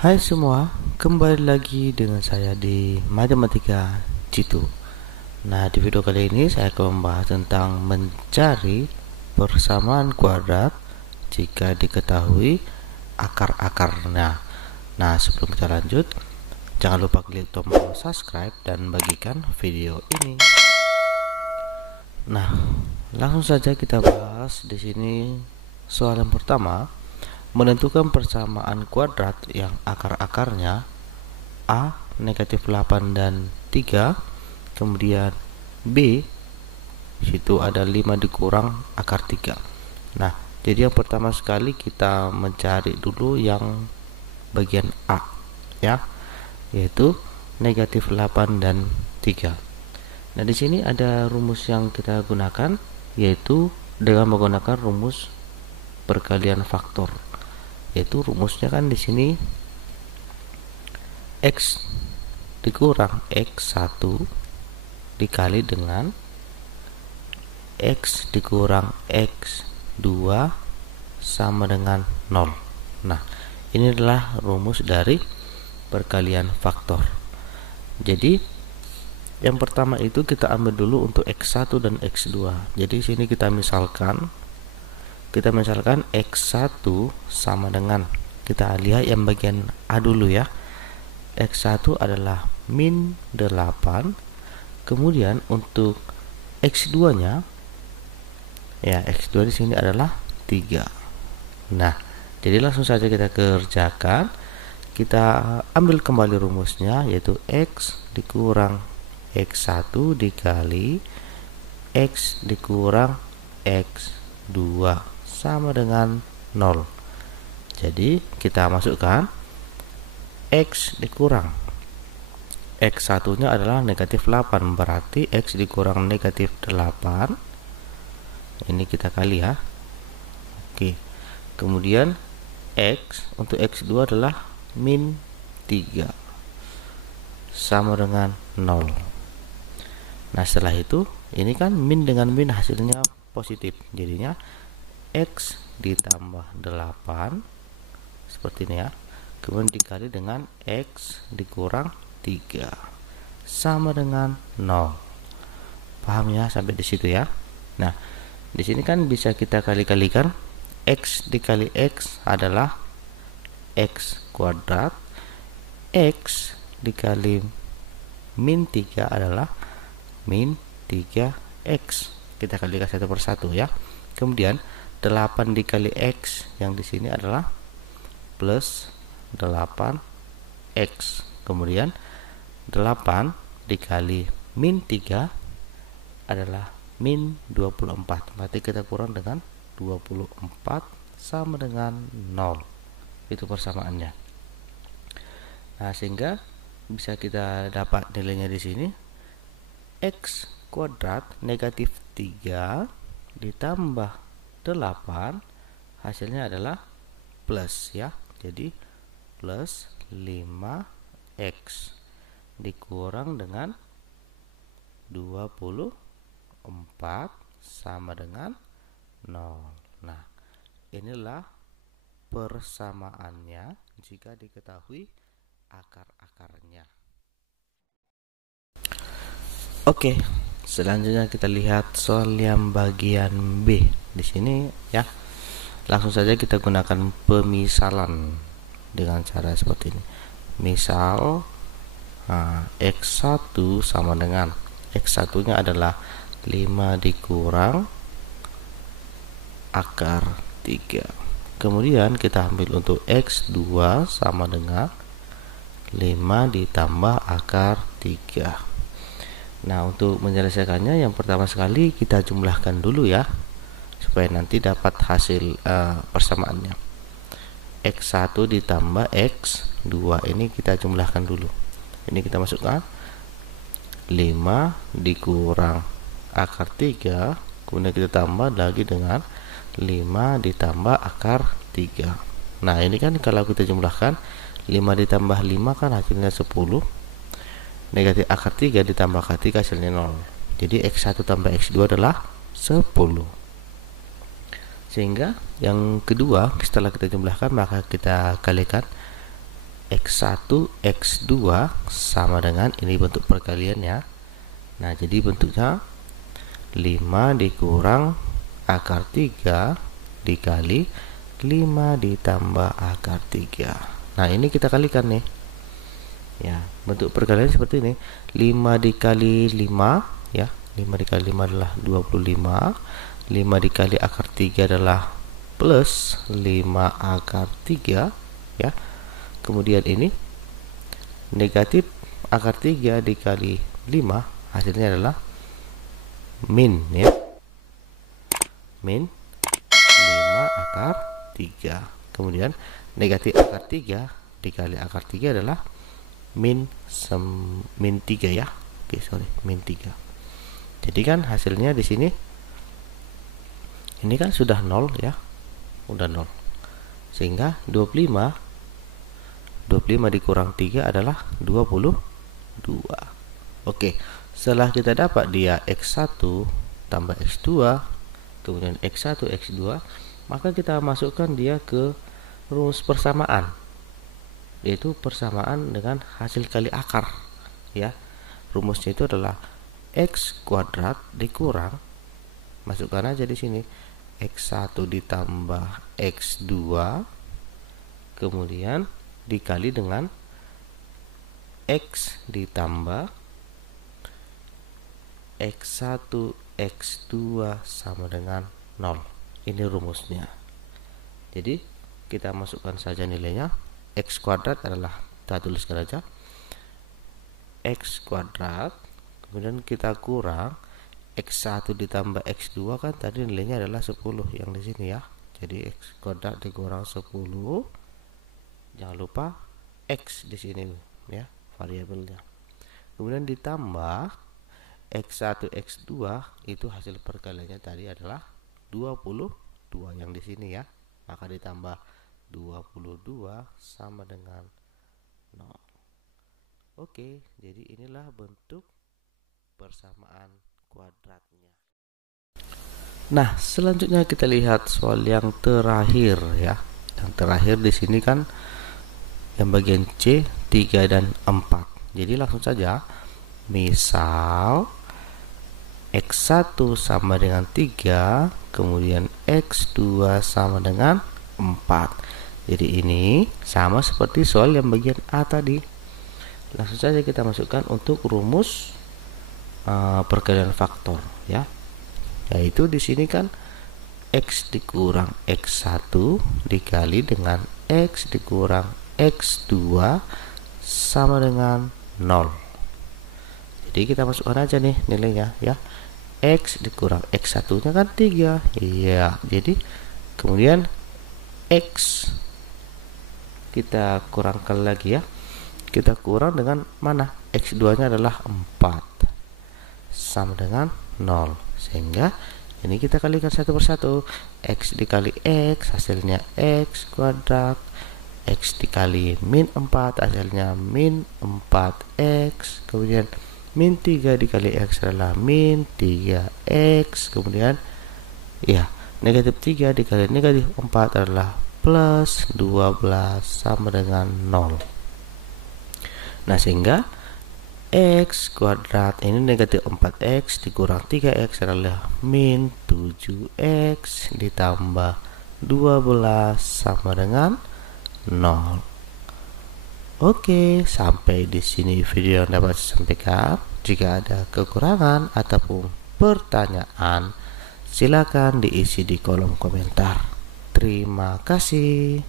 Hai semua, kembali lagi dengan saya di Matematika Citu. Nah, di video kali ini saya akan membahas tentang mencari persamaan kuadrat jika diketahui akar-akarnya. Nah, sebelum kita lanjut, jangan lupa klik tombol subscribe dan bagikan video ini. Nah, langsung saja kita bahas di sini soal yang pertama. Menentukan persamaan kuadrat yang akar-akarnya A negatif 8 dan 3, kemudian B situ ada 5 dikurang akar 3. Nah, jadi yang pertama sekali kita mencari dulu yang bagian A ya, yaitu negatif 8 dan 3. Nah, di sini ada rumus yang kita gunakan, yaitu dengan menggunakan rumus perkalian faktor. Yaitu rumusnya kan di sini X dikurang X1 dikali dengan X dikurang X2 sama dengan 0. Nah, ini adalah rumus dari perkalian faktor. Jadi yang pertama itu kita ambil dulu untuk X1 dan X2. Jadi sini kita misalkan X1 sama dengan, kita lihat yang bagian A dulu ya. X1 adalah min 8. Kemudian untuk X2 nya ya, X2 di sini adalah 3. Nah, jadi langsung saja kita kerjakan. Kita ambil kembali rumusnya, yaitu X dikurang X1 dikali X dikurang X2 sama dengan 0. Jadi kita masukkan X dikurang X1 nya adalah negatif 8, berarti X dikurang negatif 8 ini kita kali ya. Oke, kemudian X untuk X2 adalah min 3 sama dengan 0. Nah, setelah itu ini kan min dengan min hasilnya positif, jadinya X ditambah 8 seperti ini ya, kemudian dikali dengan X dikurang 3 sama dengan 0. Paham ya sampai di situ ya? Nah, di sini kan bisa kita kali-kalikan. X dikali X adalah X kuadrat, X dikali min 3 adalah min 3X. Kita kalikan satu persatu ya. Kemudian 8 dikali X yang di sini adalah plus 8X. Kemudian 8 dikali min 3 adalah min 24. Berarti kita kurang dengan 24 sama dengan 0. Itu persamaannya. Nah, sehingga bisa kita dapat nilainya di sini X kuadrat negatif 3 ditambah 8 hasilnya adalah plus ya. Jadi plus 5X dikurang dengan 24 sama dengan 0. Nah, inilah persamaannya jika diketahui akar-akarnya. Oke, selanjutnya kita lihat soal yang bagian B. Di sini ya, langsung saja kita gunakan pemisalan dengan cara seperti ini. Misal X1 sama dengan, X1 nya adalah 5 dikurang akar 3. Kemudian kita ambil untuk X2 sama dengan 5 ditambah akar 3. Nah, untuk menyelesaikannya yang pertama sekali kita jumlahkan dulu ya, supaya nanti dapat hasil persamaannya. X1 ditambah X2 ini kita jumlahkan dulu. Ini kita masukkan 5 dikurang akar 3, kemudian kita tambah lagi dengan 5 ditambah akar 3. Nah, ini kan kalau kita jumlahkan 5 ditambah 5 kan hasilnya 10. Negatif akar 3 ditambah akar 3 hasilnya 0. Jadi X1 tambah X2 adalah 10. Sehingga yang kedua setelah kita jumlahkan maka kita kalikan X1 X2 sama dengan ini bentuk perkaliannya. Nah, jadi bentuknya 5 dikurang akar 3 dikali 5 ditambah akar 3. Nah, ini kita kalikan nih. Ya, bentuk perkalian seperti ini. 5 dikali 5 ya. 5 dikali 5 adalah 25. 5 dikali akar 3 adalah plus 5 akar 3 ya. Kemudian ini negatif akar 3 dikali 5 hasilnya adalah min ya. Min 5 akar 3. Kemudian negatif akar 3 dikali akar 3 adalah min 3 ya. Oke, sorry, min 3. Jadi kan hasilnya di sini ini kan sudah 0 ya. Udah 0. Sehingga 25 dikurang 3 adalah 22. Oke, setelah kita dapat dia X1 tambah X2, kemudian X1 X2, maka kita masukkan dia ke rumus persamaan, yaitu persamaan dengan hasil kali akar ya. Rumusnya itu adalah X kuadrat dikurang, masukkan aja di sini, X1 ditambah X2 kemudian dikali dengan X ditambah X1 X2 sama dengan 0. Ini rumusnya. Jadi kita masukkan saja nilainya. X kuadrat adalah, kita tuliskan aja, X kuadrat, kemudian kita kurang X1 ditambah X2 kan tadi nilainya adalah 10 yang di sini ya. Jadi X kuadrat dikurang 10. Jangan lupa X di sini ya, variabelnya. Kemudian ditambah X1 X2 itu hasil perkaliannya tadi adalah 22 yang di sini ya. Maka ditambah 22 sama dengan 0. Oke, jadi inilah bentuk persamaan kuadratnya. Nah, selanjutnya kita lihat soal yang terakhir ya. Yang terakhir di sini kan yang bagian C 3 dan 4. Jadi langsung saja, misal X1 sama dengan 3, kemudian X2 sama dengan 4. Jadi ini sama seperti soal yang bagian A tadi. Langsung saja kita masukkan untuk rumus perkalian faktor ya. Yaitu di sini kan X dikurang X1 dikali dengan X dikurang X2 sama dengan 0. Jadi kita masukkan aja nih nilainya ya. X dikurang X1 nya kan 3. Iya, jadi kemudian X kita kurangkan lagi ya. Kita kurang dengan mana? X2 nya adalah 4 sama dengan 0. Sehingga ini kita kalikan satu persatu. X dikali X hasilnya X kuadrat. X dikali min 4 hasilnya min 4X. Kemudian min 3 dikali X adalah min 3X. Kemudian ya, negatif 3 dikali negatif 4 adalah plus 12 sama dengan 0. Nah, sehingga X kuadrat ini negatif 4X dikurang 3X adalah min 7X ditambah 12 sama dengan 0. Oke, sampai di sini video yang dapat saya sampaikan. Jika ada kekurangan ataupun pertanyaan, silakan diisi di kolom komentar. Terima kasih.